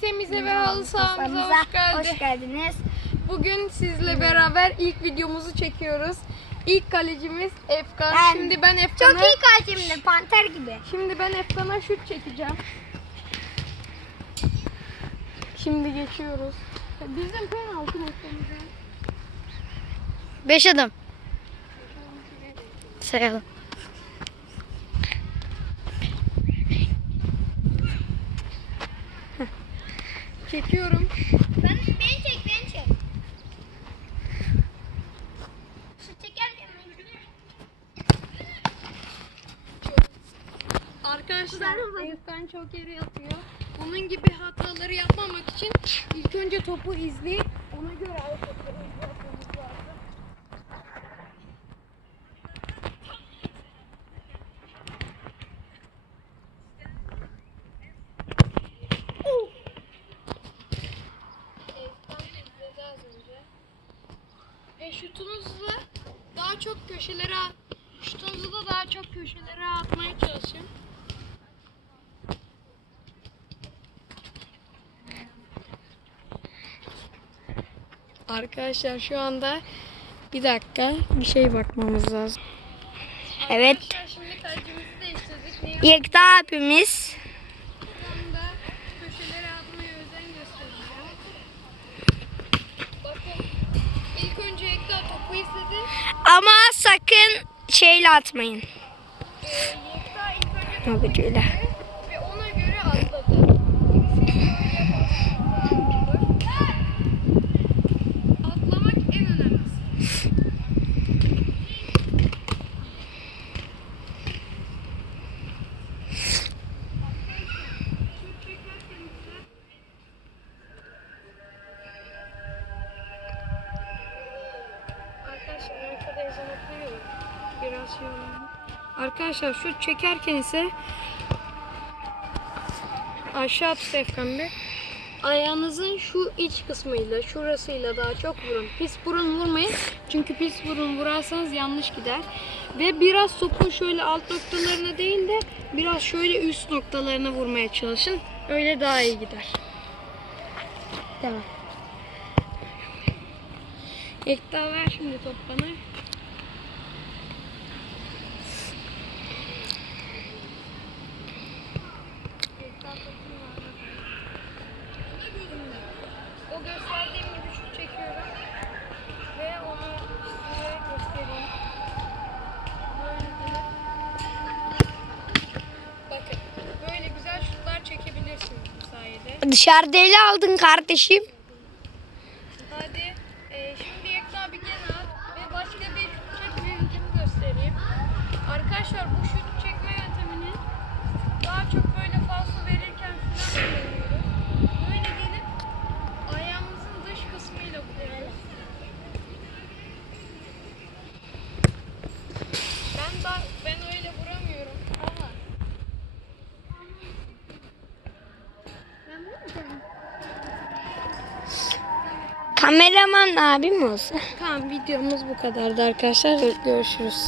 Sitemize ve halı sahamıza hoş geldiniz. Hoş geldiniz. Bugün sizle beraber ilk videomuzu çekiyoruz. İlk kalecimiz Efkan. Ben- Şimdi ben Efkan'a Çok iyi kalbimde panter gibi. Şimdi ben Efkan'a şut çekeceğim. Şimdi geçiyoruz. Bizim penaltı noktamız. ya. Beş adım. Sayalım. Çekiyorum. Ben, beni çek, beni çek. Arkadaşlar Efkan çok yere yatıyor. Bunun gibi hataları yapmamak için ilk önce topu izleyip ona göre hareketleri yapmamız lazım. Efkan izledi az önce. Ve şutunuzu daha çok köşelere şutunuzu da daha çok köşelere atmaya çalışın. Arkadaşlar şu anda bir dakika bir şey bakmamız lazım. Evet. Arkadaşlar şimdi kalecimizi değiştirdik. Niye? Yekta abimiz. Şu anda köşelere atmaya özen göstereceğim. Bakın ilk önce Ekta topu istedi. Ama sakın şeyle atmayın. Ee, Yekta ilk önce topu Abiyle. ve ona göre atladı. Atlamak en önemlisi. Arkadaşlar arkada ezan okunuyor. Biraz şey. Arkadaşlar şut çekerken ise aşağı tut Bey. Ayağınızın şu iç kısmıyla, şurasıyla daha çok vurun. Pis burun vurmayın. Çünkü pis burun vurarsanız yanlış gider. Ve biraz topun şöyle alt noktalarına değil de biraz şöyle üst noktalarına vurmaya çalışın. Öyle daha iyi gider. Tamam. Ekta ver şimdi top bana. Ekta topunu ver. Şimdi o gösterdiğim gibi şut çekiyorum. Ve onu size göstereyim. Bakın böyle güzel şutlar çekebilirsiniz sayede. Dışarıda ele aldın kardeşim. Hadi e, şimdi Yekta bir kenara ve başka bir şut çekme yöntemi göstereyim. Arkadaşlar bu şut çekme yöntemini daha çok böyle falso verirken falan kullanıyoruz. Böyle gelip ayağımızın dış kısmıyla vuruyoruz. Ben da ben öyle vuramıyorum ama Kameraman abim olsa. Tamam videomuz bu kadardı arkadaşlar. Görüşürüz.